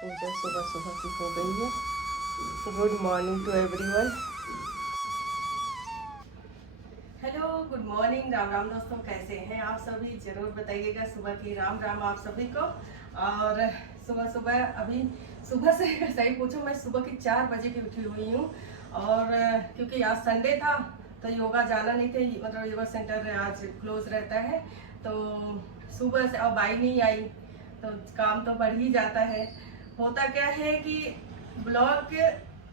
पूजा सुबह सुबह की हो गई है। Good morning to everyone. Hello, good morning, Ram Ram दोस्तों, कैसे हैं आप सभी? जरूर बताइएगा। सुबह की राम राम आप सभी को। और सुबह सुबह अभी सुबह से सही पूछो, मैं सुबह की 4 बजे की उठी हुई हूँ। और क्योंकि आज संडे था तो योगा जाना नहीं थे, मतलब योगा सेंटर आज क्लोज रहता है। तो सुबह से अब आई नहीं आई तो काम तो बढ़ ही जाता है। होता क्या है कि ब्लॉग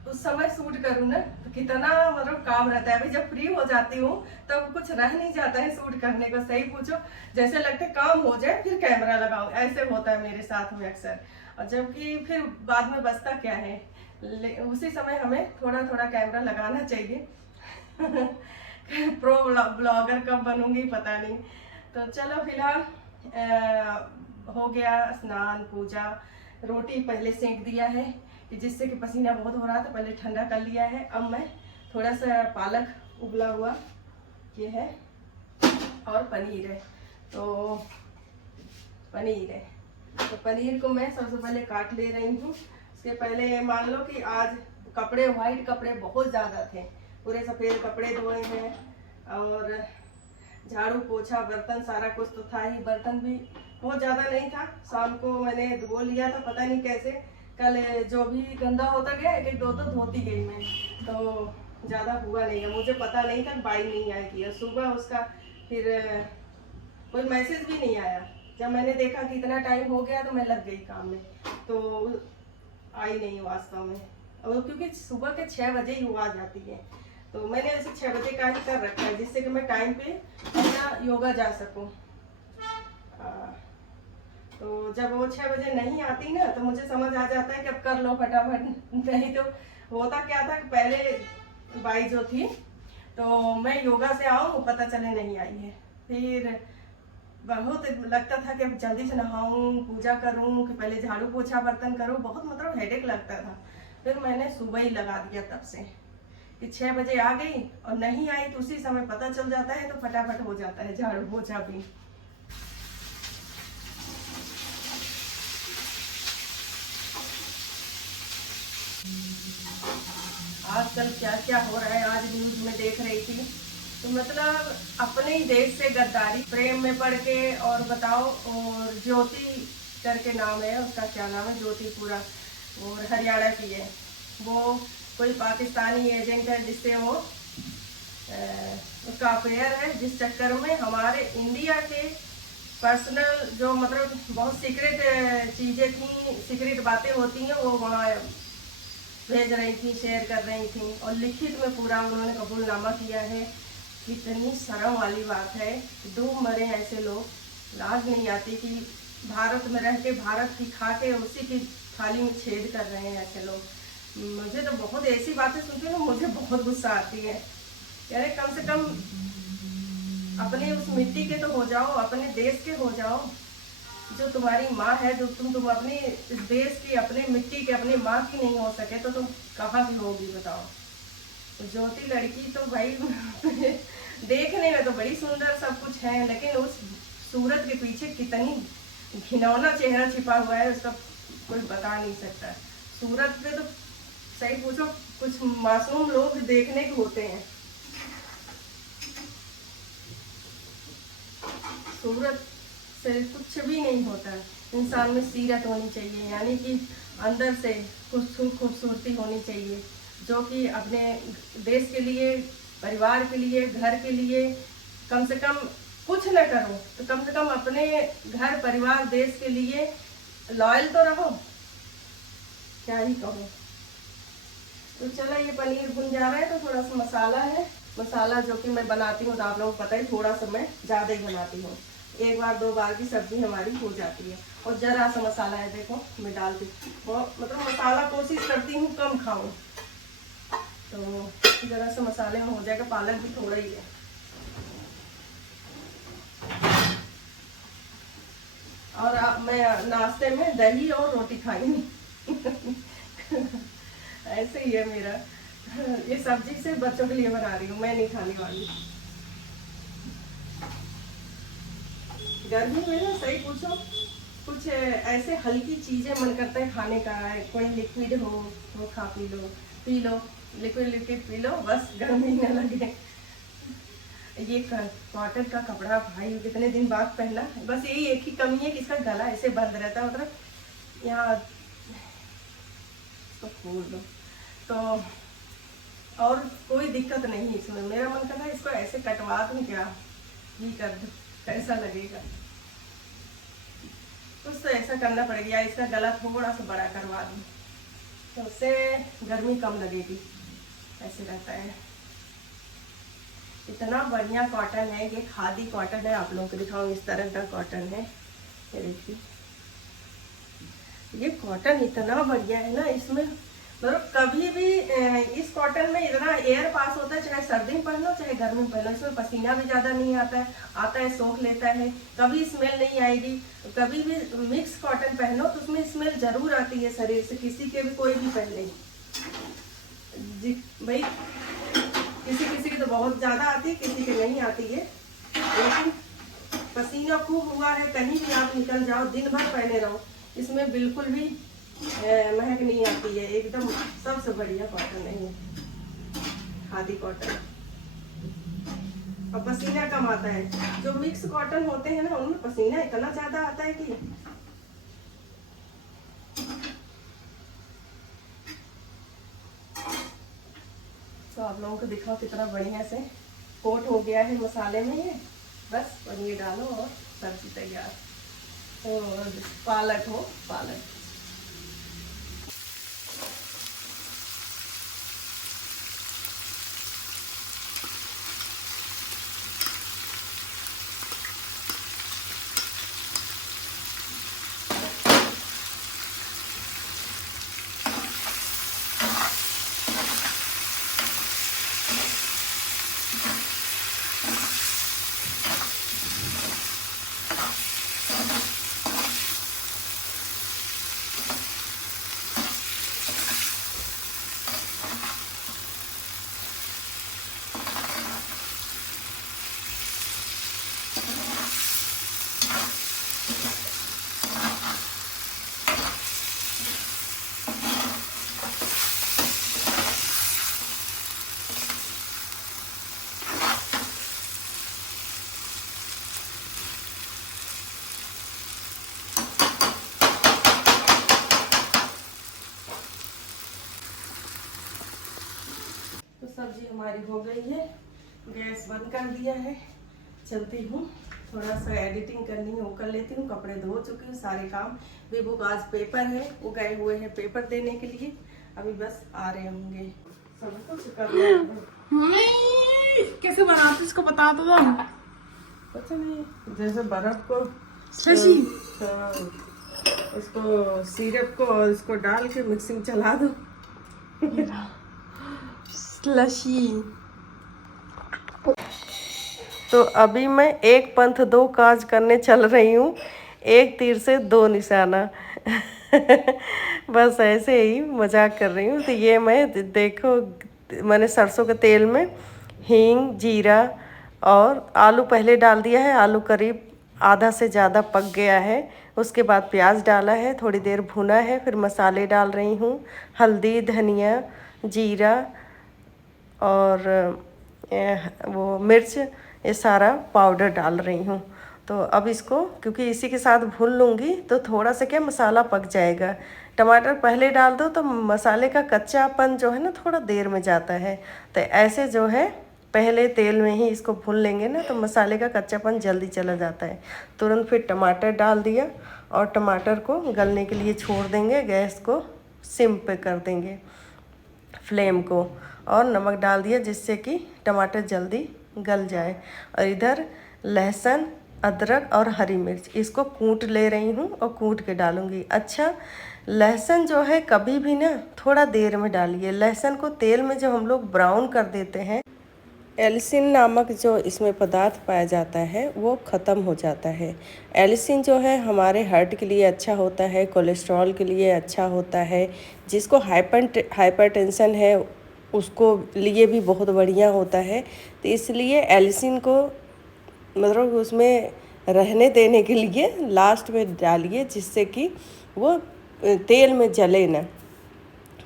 उस समय शूट करूँ ना तो कितना मतलब काम रहता है। अभी जब फ्री हो जाती हूँ तब कुछ रह नहीं जाता है शूट करने को। सही पूछो, जैसे लगता है काम हो जाए फिर कैमरा लगाऊं, ऐसे होता है मेरे साथ में अक्सर। और जबकि फिर बाद में बचता क्या है, उसी समय हमें थोड़ा थोड़ा कैमरा लगाना चाहिए। प्रो ब्लॉगर कब बनूंगी पता नहीं। तो चलो फिलहाल हो गया स्नान पूजा। रोटी पहले सेंक दिया है कि जिससे कि पसीना बहुत हो रहा था, पहले ठंडा कर लिया है। अब मैं थोड़ा सा पालक उबला हुआ ये है और पनीर है। तो पनीर को मैं सबसे पहले काट ले रही हूँ। उसके पहले मान लो कि आज कपड़े वाइट कपड़े बहुत ज़्यादा थे, पूरे सफ़ेद कपड़े धोए हैं। और झाड़ू पोछा बर्तन सारा कुछ तो था ही। बर्तन भी बहुत ज़्यादा नहीं था, शाम को मैंने धो लिया था, पता नहीं कैसे। कल जो भी गंदा होता गया एक एक दो दो धोती गई मैं, तो ज़्यादा हुआ नहीं है। मुझे पता नहीं था बाई नहीं आएगी। और सुबह उसका फिर कोई मैसेज भी नहीं आया। जब मैंने देखा कि इतना टाइम हो गया तो मैं लग गई काम में, तो आई नहीं वास्तव में। और क्योंकि सुबह के 6 बजे ही वो आ जाती है, तो मैंने ऐसे 6 बजे का ही कर रखा है जिससे कि मैं टाइम पे अपना योगा जा सकूं। तो जब वो 6 बजे नहीं आती ना तो मुझे समझ आ जाता है कि अब कर लो फटाफट। नहीं तो होता क्या था कि पहले बाई जो थी तो मैं योगा से आऊँ पता चले नहीं आई है। फिर बहुत लगता था कि अब जल्दी से नहाऊं, पूजा करूं कि पहले झाड़ू पोछा बर्तन करूं, बहुत मतलब हेडेक लगता था। फिर मैंने सुबह ही लगा दिया तब से कि 6 बजे आ गई और नहीं आई तो उसी समय पता चल जाता है, तो फटाफट हो जाता है झाड़ू पोछा भी। आजकल क्या क्या हो रहा है, आज न्यूज में देख रही थी तो मतलब अपने ही देश से गद्दारी, प्रेम में पड़ के। और बताओ, और ज्योति करके नाम है उसका, क्या नाम है, ज्योति पूरा, और हरियाणा की है वो। कोई पाकिस्तानी एजेंट है जिससे वो उसका अफेयर है, जिस चक्कर में हमारे इंडिया के पर्सनल जो मतलब बहुत सीक्रेट चीज़ें थी, सीक्रेट बातें होती हैं, वो वहाँ भेज रही थी, शेयर कर रही थी। और लिखित में पूरा उन्होंने कबूलनामा किया है। कितनी शर्म वाली बात है, डूब मरे ऐसे लोग। लाज नहीं आती कि भारत में रह के भारत की खा के उसी की थाली में छेद कर रहे हैं ऐसे लोग। मुझे तो बहुत ऐसी बातें सुनती हूँ, मुझे बहुत गुस्सा आती है। यार कम से कम अपने उस मिट्टी के तो हो जाओ, अपने देश के हो जाओ। जो तुम्हारी माँ है, जो तुम अपनी इस देश की, अपने मिट्टी के, अपनी माँ की नहीं हो सके तो तुम कहाँ की होगी बताओ। तो ज्योति लड़की तो भाई देखने में तो बड़ी सुंदर सब कुछ है, लेकिन उस सूरत के पीछे कितनी घिनौना चेहरा छिपा हुआ है उसका कोई बता नहीं सकता। सूरत पे तो सही पूछो कुछ मासूम लोग देखने के होते हैं। सूरत से कुछ भी नहीं होता। इंसान में सीरत होनी चाहिए, यानी कि अंदर से कुछ खूबसूरती होनी चाहिए, जो कि अपने देश के लिए, परिवार के लिए, घर के लिए कम से कम कुछ न करो तो कम से कम अपने घर परिवार देश के लिए लॉयल तो रहो। क्या ही कहो। तो चलो ये पनीर भुन जा रहा है, तो थोड़ा सा मसाला है। मसाला जो कि मैं बनाती हूँ तो आप लोगों को पता है, थोड़ा सा मैं ज़्यादा ही बनाती हूँ। एक बार 2 बार की सब्जी हमारी हो जाती है। और जरा सा मसाला है, देखो मैं डालती हूँ, मतलब मसाला कोशिश करती हूँ कम खाऊं। तो जरा सा मसाले में हो जाएगा। पालक भी थोड़ा ही है। और अब मैं नाश्ते में दही और रोटी खाई। ऐसे ही है मेरा। ये सब्जी से बच्चों के लिए बना रही हूँ, मैं नहीं खाने वाली। गर्मी में ना सही पूछो कुछ ऐसे हल्की चीज़ें मन करता है खाने का, कोई लिक्विड हो वो खा P low, liquid liquid P low, बस गर्मी न लगे। ये कॉटन का कपड़ा भाई कितने दिन बाद पहना, बस यही एक ही कमी है कि इसका गला ऐसे बंद रहता है, मतलब यहाँ तो खोल दो तो, और कोई दिक्कत नहीं इसमें। मेरा मन कर रहा है इसको ऐसे कटवा दूँ क्या, ये कर दूँ, कैसा लगेगा। कुछ तो ऐसा करना पड़ेगा, या इसका गला थोड़ा सा बड़ा करवा दूँ तो उससे गर्मी कम लगेगी। ऐसे रहता है। इतना बढ़िया कॉटन है, ये खादी कॉटन है, आप लोगों को दिखाऊं, इस तरह का कॉटन है। ये देखिए, ये कॉटन इतना बढ़िया है ना, इसमें मतलब कभी भी इस कॉटन में इतना एयर पास होता है, चाहे सर्दी में पहनो चाहे गर्मी में पहनो, इसमें पसीना भी ज़्यादा नहीं आता है, सोख लेता है, कभी स्मेल नहीं आएगी। कभी भी मिक्स कॉटन पहनो तो उसमें स्मेल जरूर आती है शरीर से, किसी के भी कोई भी पहने जी भाई, किसी की तो बहुत ज़्यादा आती है, किसी की नहीं आती है, लेकिन पसीना खूब हुआ है, कहीं भी आप निकल जाओ, दिन भर पहने रहो, इसमें बिल्कुल भी महक नहीं आती है। एकदम सबसे बढ़िया कॉटन है ये, खादी कॉटन। और पसीना कम आता है। जो मिक्स कॉटन होते हैं ना, उनमें पसीना इतना ज़्यादा आता है कि तो आप लोगों को दिखाओ कितना बढ़िया से कोट हो गया है मसाले में ये। बस पनीर डालो और सब्जी तैयार। और पालक हो, पालक तो सब्जी हमारी हो गई है, गैस बंद कर दिया है। चलती हूँ, थोड़ा सा एडिटिंग करनी है वो कर लेती हूँ। कपड़े धो चुकी हूँ, सारे काम। विभू का आज पेपर है, वो गए हुए हैं पेपर देने के लिए, अभी बस आ रहे होंगे। सब कुछ कर कैसे बनाते इसको बता दो। कुछ नहीं, जैसे बर्फ को उसको सिरप को और इसको डाल के मिक्सिंग चला दो। स्लशी। तो अभी मैं एक पंथ दो काज करने चल रही हूँ, एक तीर से दो निशाना। बस ऐसे ही मजाक कर रही हूँ। तो ये मैं देखो, मैंने सरसों के तेल में हींग, जीरा और आलू पहले डाल दिया है। आलू करीब आधा से ज़्यादा पक गया है। उसके बाद प्याज डाला है, थोड़ी देर भुना है, फिर मसाले डाल रही हूँ, हल्दी, धनिया, जीरा और वो मिर्च, ये सारा पाउडर डाल रही हूँ। तो अब इसको, क्योंकि इसी के साथ भून लूँगी तो थोड़ा सा क्या मसाला पक जाएगा। टमाटर पहले डाल दो तो मसाले का कच्चापन जो है ना थोड़ा देर में जाता है। तो ऐसे जो है पहले तेल में ही इसको भून लेंगे ना तो मसाले का कच्चापन जल्दी चला जाता है। तुरंत फिर टमाटर डाल दिया और टमाटर को गलने के लिए छोड़ देंगे। गैस को सिम पे कर देंगे, फ्लेम को, और नमक डाल दिया जिससे कि टमाटर जल्दी गल जाए। और इधर लहसुन, अदरक और हरी मिर्च इसको कूट ले रही हूँ और कूट के डालूँगी। अच्छा, लहसुन जो है कभी भी ना थोड़ा देर में डालिए। लहसुन को तेल में जब हम लोग ब्राउन कर देते हैं, एलिसिन नामक जो इसमें पदार्थ पाया जाता है वो ख़त्म हो जाता है। एलिसिन जो है हमारे हार्ट के लिए अच्छा होता है, कोलेस्ट्रॉल के लिए अच्छा होता है, जिसको हाइपरटेंशन है उसको लिए भी बहुत बढ़िया होता है। तो इसलिए एलिसिन को मतलब उसमें रहने देने के लिए लास्ट में डालिए, जिससे कि वो तेल में जले ना।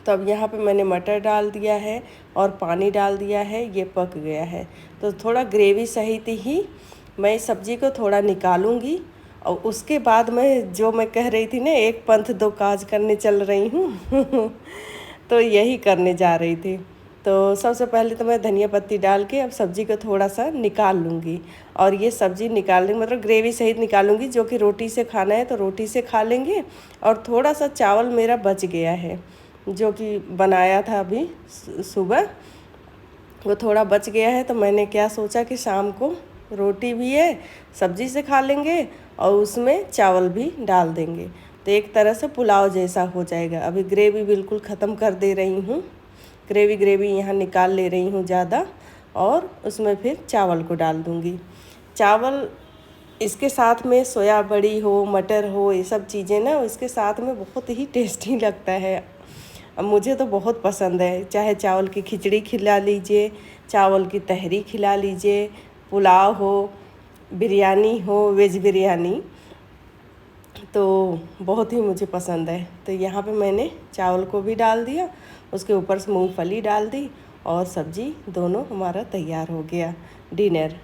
तो अब यहाँ पे मैंने मटर डाल दिया है और पानी डाल दिया है, ये पक गया है। तो थोड़ा ग्रेवी सहित ही मैं सब्ज़ी को थोड़ा निकालूंगी और उसके बाद मैं कह रही थी ना, एक पंथ दो काज करने चल रही हूँ तो यही करने जा रही थी। तो सबसे पहले तो मैं धनिया पत्ती डाल के अब सब्ज़ी को थोड़ा सा निकाल लूँगी। और ये सब्ज़ी निकालने मतलब ग्रेवी सहित निकालूंगी, जो कि रोटी से खाना है तो रोटी से खा लेंगे। और थोड़ा सा चावल मेरा बच गया है, जो कि बनाया था अभी सुबह, वो थोड़ा बच गया है। तो मैंने क्या सोचा कि शाम को रोटी भी है, सब्ज़ी से खा लेंगे और उसमें चावल भी डाल देंगे, तो एक तरह से पुलाव जैसा हो जाएगा। अभी ग्रेवी बिल्कुल ख़त्म कर दे रही हूँ, ग्रेवी यहाँ निकाल ले रही हूँ ज़्यादा, और उसमें फिर चावल को डाल दूँगी। चावल इसके साथ में सोया बड़ी हो, मटर हो, ये सब चीज़ें ना इसके साथ में बहुत ही टेस्टी लगता है। अब मुझे तो बहुत पसंद है, चाहे चावल की खिचड़ी खिला लीजिए, चावल की तहरी खिला लीजिए, पुलाव हो, बिरयानी हो, वेज बिरयानी, तो बहुत ही मुझे पसंद है। तो यहाँ पे मैंने चावल को भी डाल दिया, उसके ऊपर से मूंगफली डाल दी और सब्ज़ी दोनों हमारा तैयार हो गया डिनर।